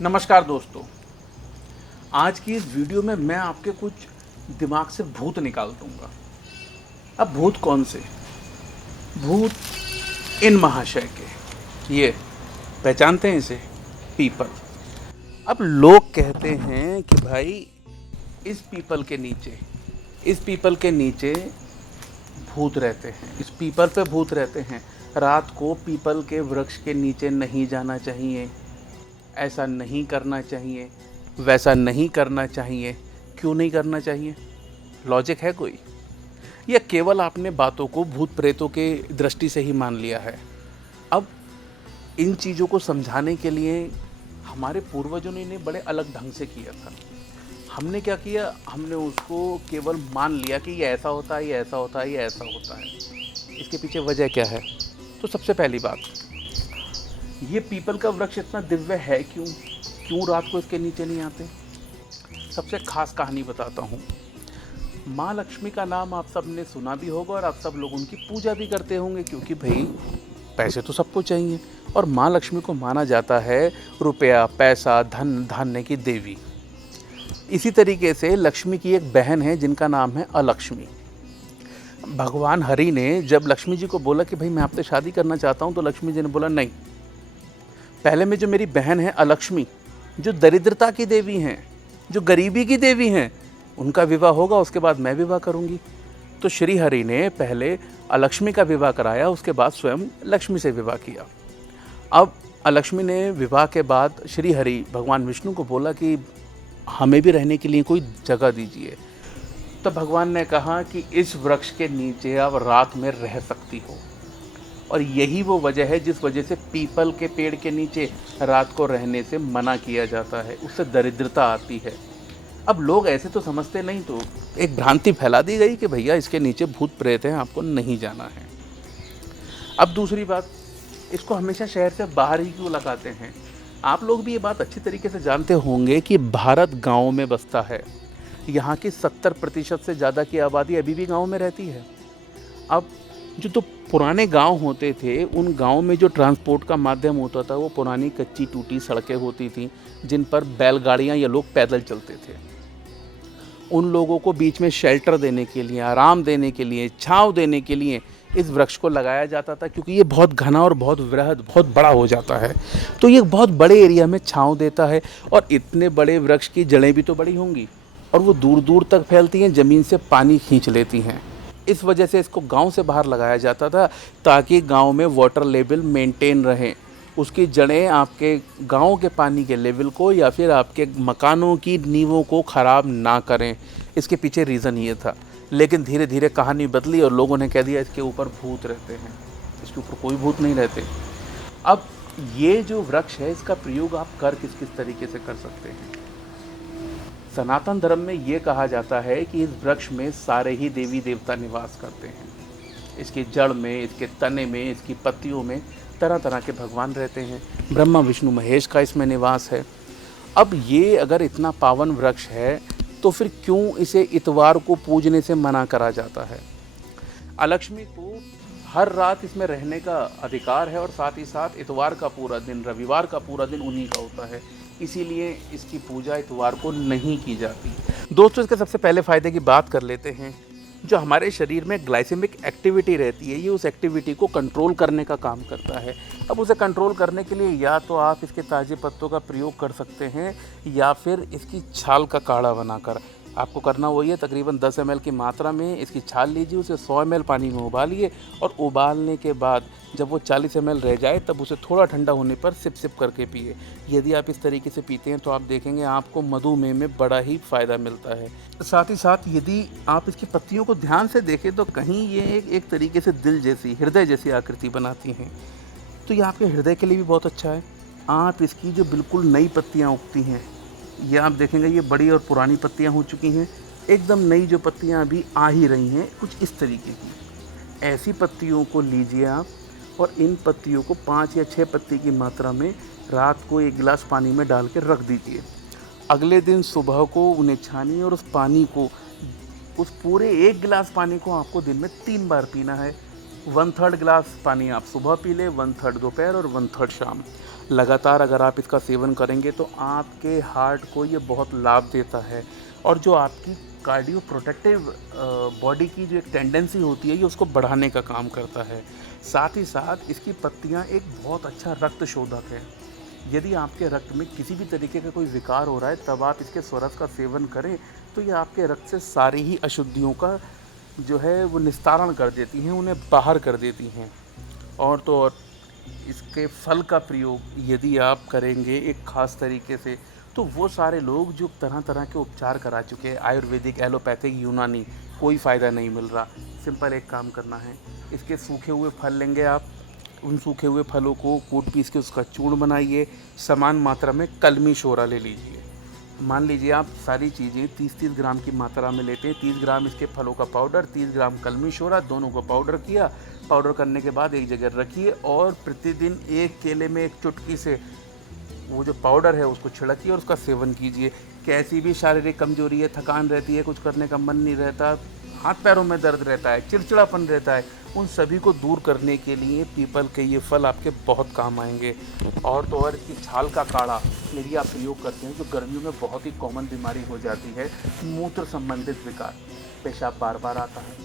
नमस्कार दोस्तों। आज की इस वीडियो में मैं आपके कुछ दिमाग से भूत निकाल दूंगा। अब भूत कौन से? भूत इन महाशय के। ये पहचानते हैं इसे? पीपल। अब लोग कहते हैं कि भाई इस पीपल के नीचे भूत रहते हैं, इस पीपल पे भूत रहते हैं। रात को पीपल के वृक्ष के नीचे नहीं जाना चाहिए, ऐसा नहीं करना चाहिए, वैसा नहीं करना चाहिए। क्यों नहीं करना चाहिए? लॉजिक है कोई? या केवल आपने बातों को भूत प्रेतों के दृष्टि से ही मान लिया है? अब इन चीज़ों को समझाने के लिए हमारे पूर्वजों ने बड़े अलग ढंग से किया था। हमने क्या किया? हमने उसको केवल मान लिया कि ये ऐसा होता है, ये ऐसा होता है, ये ऐसा होता है। इसके पीछे वजह क्या है? तो सबसे पहली बात, ये पीपल का वृक्ष इतना दिव्य है क्यों? क्यों रात को इसके नीचे नहीं आते? सबसे खास कहानी बताता हूँ। माँ लक्ष्मी का नाम आप सब ने सुना भी होगा और आप सब लोग उनकी पूजा भी करते होंगे, क्योंकि भाई पैसे तो सबको चाहिए और माँ लक्ष्मी को माना जाता है रुपया, पैसा, धन धान्य की देवी। इसी तरीके से लक्ष्मी की एक बहन है जिनका नाम है अलक्ष्मी। भगवान हरि ने जब लक्ष्मी जी को बोला कि भाई मैं आपसे शादी करना चाहता हूँ, तो लक्ष्मी जी ने बोला नहीं, पहले में जो मेरी बहन है अलक्ष्मी, जो दरिद्रता की देवी हैं, जो गरीबी की देवी हैं, उनका विवाह होगा, उसके बाद मैं विवाह करूंगी। तो श्री हरि ने पहले अलक्ष्मी का विवाह कराया, उसके बाद स्वयं लक्ष्मी से विवाह किया। अब अलक्ष्मी ने विवाह के बाद श्री हरि भगवान विष्णु को बोला कि हमें भी रहने के लिए कोई जगह दीजिए। तो भगवान ने कहा कि इस वृक्ष के नीचे आप रात में रह सकती हो। और यही वो वजह है जिस वजह से पीपल के पेड़ के नीचे रात को रहने से मना किया जाता है, उससे दरिद्रता आती है। अब लोग ऐसे तो समझते नहीं, तो एक भ्रांति फैला दी गई कि भैया इसके नीचे भूत प्रेत हैं, आपको नहीं जाना है। अब दूसरी बात, इसको हमेशा शहर से बाहर ही क्यों लगाते हैं? आप लोग भी ये बात अच्छी तरीके से जानते होंगे कि भारत गाँव में बसता है। यहाँ की 70% से ज़्यादा की आबादी अभी भी गाँव में रहती है। अब जो तो पुराने गांव होते थे, उन गांव में जो ट्रांसपोर्ट का माध्यम होता था वो पुरानी कच्ची टूटी सड़कें होती थी, जिन पर बैलगाड़ियां या लोग पैदल चलते थे। उन लोगों को बीच में शेल्टर देने के लिए, आराम देने के लिए, छांव देने के लिए इस वृक्ष को लगाया जाता था, क्योंकि ये बहुत घना और बहुत वृहद, बहुत बड़ा हो जाता है। तो ये बहुत बड़े एरिया में छांव देता है, और इतने बड़े वृक्ष की जड़ें भी तो बड़ी होंगी और वो दूर दूर तक फैलती हैं, ज़मीन से पानी खींच लेती हैं। इस वजह से इसको गांव से बाहर लगाया जाता था, ताकि गांव में वाटर लेवल मेंटेन रहे। उसकी जड़ें आपके गांव के पानी के लेवल को या फिर आपके मकानों की नींवों को ख़राब ना करें। इसके पीछे रीज़न ये था। लेकिन धीरे धीरे कहानी बदली और लोगों ने कह दिया इसके ऊपर भूत रहते हैं। इसके ऊपर कोई भूत नहीं रहते। अब ये जो वृक्ष है, इसका प्रयोग आप कर किस किस तरीके से कर सकते हैं? सनातन धर्म में ये कहा जाता है कि इस वृक्ष में सारे ही देवी देवता निवास करते हैं। इसकी जड़ में, इसके तने में, इसकी पत्तियों में तरह तरह के भगवान रहते हैं। ब्रह्मा विष्णु महेश का इसमें निवास है। अब ये अगर इतना पावन वृक्ष है, तो फिर क्यों इसे इतवार को पूजने से मना करा जाता है? अलक्ष्मी को हर रात इसमें रहने का अधिकार है, और साथ ही साथ इतवार का पूरा दिन, रविवार का पूरा दिन उन्हीं का होता है। इसीलिए इसकी पूजा इतवार को नहीं की जाती। दोस्तों, इसके सबसे पहले फ़ायदे की बात कर लेते हैं। जो हमारे शरीर में ग्लाइसेमिक एक्टिविटी रहती है, ये उस एक्टिविटी को कंट्रोल करने का काम करता है। अब उसे कंट्रोल करने के लिए या तो आप इसके ताज़े पत्तों का प्रयोग कर सकते हैं, या फिर इसकी छाल का काढ़ा बनाकर। आपको करना वही है, तकरीबन 10 ml की मात्रा में इसकी छाल लीजिए, उसे 100 ml पानी में उबालिए, और उबालने के बाद जब वो 40 ml रह जाए, तब उसे थोड़ा ठंडा होने पर सिप सिप करके पिए। यदि आप इस तरीके से पीते हैं तो आप देखेंगे आपको मधुमेह में बड़ा ही फ़ायदा मिलता है। साथ ही साथ यदि आप इसकी पत्तियों को ध्यान से देखें तो कहीं ये एक तरीके से दिल जैसी, हृदय जैसी आकृति बनाती हैं। तो ये आपके हृदय के लिए भी बहुत अच्छा है। आप इसकी जो बिल्कुल नई पत्तियाँ उगती हैं, ये आप देखेंगे ये बड़ी और पुरानी पत्तियां हो चुकी हैं, एकदम नई जो पत्तियां अभी आ ही रही हैं, कुछ इस तरीके की। ऐसी पत्तियों को लीजिए आप, और इन पत्तियों को 5 या 6 पत्ती की मात्रा में रात को 1 गिलास पानी में डाल के रख दीजिए। अगले दिन सुबह को उन्हें छानिए, और उस पानी को, उस पूरे 1 गिलास पानी को आपको दिन में 3 बार पीना है। 1/3 गिलास पानी आप सुबह पी लें, 1/3 दोपहर और 1/3 शाम। लगातार अगर आप इसका सेवन करेंगे तो आपके हार्ट को ये बहुत लाभ देता है, और जो आपकी कार्डियो प्रोटेक्टिव बॉडी की जो एक टेंडेंसी होती है ये उसको बढ़ाने का काम करता है। साथ ही साथ इसकी पत्तियां एक बहुत अच्छा रक्त शोधक है। यदि आपके रक्त में किसी भी तरीके का कोई विकार हो रहा है तब आप इसके स्वरस का सेवन करें तो ये आपके रक्त से सारी ही अशुद्धियों का जो है वो निस्तारण कर देती हैं, उन्हें बाहर कर देती हैं। और तो और इसके फल का प्रयोग यदि आप करेंगे एक ख़ास तरीके से तो वो सारे लोग जो तरह तरह के उपचार करा चुके हैं, आयुर्वेदिक, एलोपैथिक, यूनानी, कोई फ़ायदा नहीं मिल रहा। सिंपल एक काम करना है, इसके सूखे हुए फल लेंगे आप, उन सूखे हुए फलों को कूट पीस के उसका चूर्ण बनाइए, समान मात्रा में कलमी शोरा ले लीजिए। मान लीजिए आप सारी चीज़ें 30-30 ग्राम की मात्रा में लेते हैं। 30 ग्राम इसके फलों का पाउडर, 30 ग्राम कलमी शोरा, दोनों को पाउडर किया। पाउडर करने के बाद एक जगह रखिए और प्रतिदिन एक केले में एक चुटकी से वो जो पाउडर है उसको छिड़किए और उसका सेवन कीजिए। कैसी भी शारीरिक कमजोरी है, थकान रहती है, कुछ करने का मन नहीं रहता, हाथ पैरों में दर्द रहता है, चिड़चिड़ापन रहता है, उन सभी को दूर करने के लिए पीपल के ये फल आपके बहुत काम आएंगे। और तो और इसकी छाल का काढ़ा यदि आप प्रयोग करते हैं तो गर्मियों में बहुत ही कॉमन बीमारी हो जाती है, मूत्र संबंधित विकार, पेशाब बार बार आता है,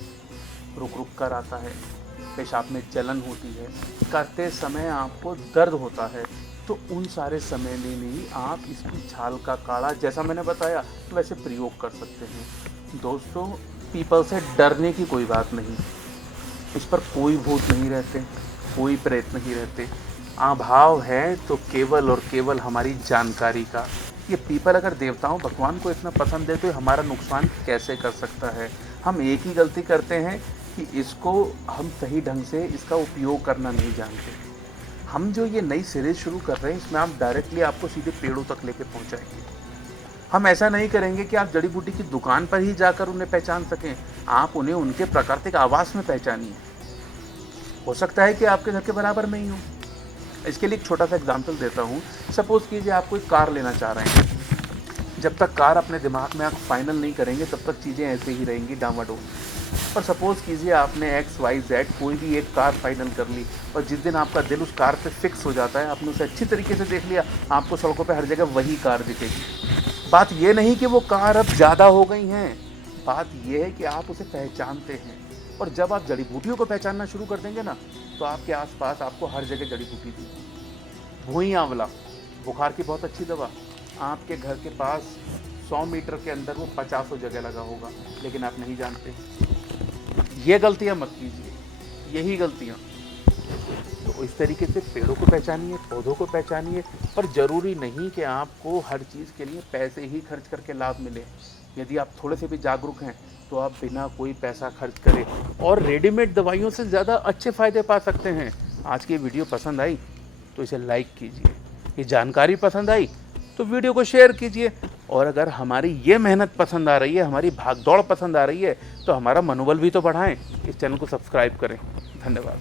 रुक रुक कर आता है, पेशाब में जलन होती है, करते समय आपको दर्द होता है, तो उन सारे समय में भी आप इसकी छाल का काढ़ा जैसा मैंने बताया वैसे प्रयोग कर सकते हैं। दोस्तों, पीपल से डरने की कोई बात नहीं, इस पर कोई भूत नहीं रहते, कोई प्रेत नहीं रहते। अभाव है तो केवल और केवल हमारी जानकारी का। ये पीपल अगर देवताओं भगवान को इतना पसंद है तो हमारा नुकसान कैसे कर सकता है। हम एक ही गलती करते हैं कि इसको हम सही ढंग से इसका उपयोग करना नहीं जानते। हम जो ये नई सीरीज शुरू कर रहे हैं इसमें हम डायरेक्टली आपको सीधे पेड़ों तक लेके पहुंचाएंगे। हम ऐसा नहीं करेंगे कि आप जड़ी बूटी की दुकान पर ही जाकर उन्हें पहचान सकें, आप उन्हें उनके प्राकृतिक आवास में पहचानिए। हो सकता है कि आपके घर के बराबर में ही हो। इसके लिए एक छोटा सा एग्जाम्पल देता हूँ। सपोज़ कीजिए आप कोई कार लेना चाह रहे हैं, जब तक कार अपने दिमाग में आप फाइनल नहीं करेंगे तब तक चीज़ें ऐसे ही रहेंगी डामाडोल। पर सपोज़ कीजिए आपने XYZ कोई भी एक कार फाइनल कर ली और जिस दिन आपका दिल उस कार पे फिक्स हो जाता है, आपने उसे अच्छी तरीके से देख लिया, आपको सड़कों पे हर जगह वही कार दिखेगी। बात ये नहीं कि वो कार अब ज़्यादा हो गई हैं, बात ये है कि आप उसे पहचानते हैं। और जब आप जड़ी बूटियों को पहचानना शुरू कर देंगे ना तो आपके आसपास आपको हर जगह जड़ी बूटी दिखेगी। भुई आंवला बुखार की बहुत अच्छी दवा, आपके घर के पास 100 मीटर के अंदर वो 50 जगह लगा होगा, लेकिन आप नहीं जानते। ये गलतियां मत कीजिए, यही गलतियां। तो इस तरीके से पेड़ों को पहचानिए, पौधों को पहचानिए, पर ज़रूरी नहीं कि आपको हर चीज़ के लिए पैसे ही खर्च करके लाभ मिले। यदि आप थोड़े से भी जागरूक हैं तो आप बिना कोई पैसा खर्च करें और रेडीमेड दवाइयों से ज़्यादा अच्छे फ़ायदे पा सकते हैं। आज की वीडियो पसंद आई तो इसे लाइक कीजिए, ये जानकारी पसंद आई तो वीडियो को शेयर कीजिए, और अगर हमारी ये मेहनत पसंद आ रही है, हमारी भागदौड़ पसंद आ रही है तो हमारा मनोबल भी तो बढ़ाएं। इस चैनल को सब्सक्राइब करें। धन्यवाद।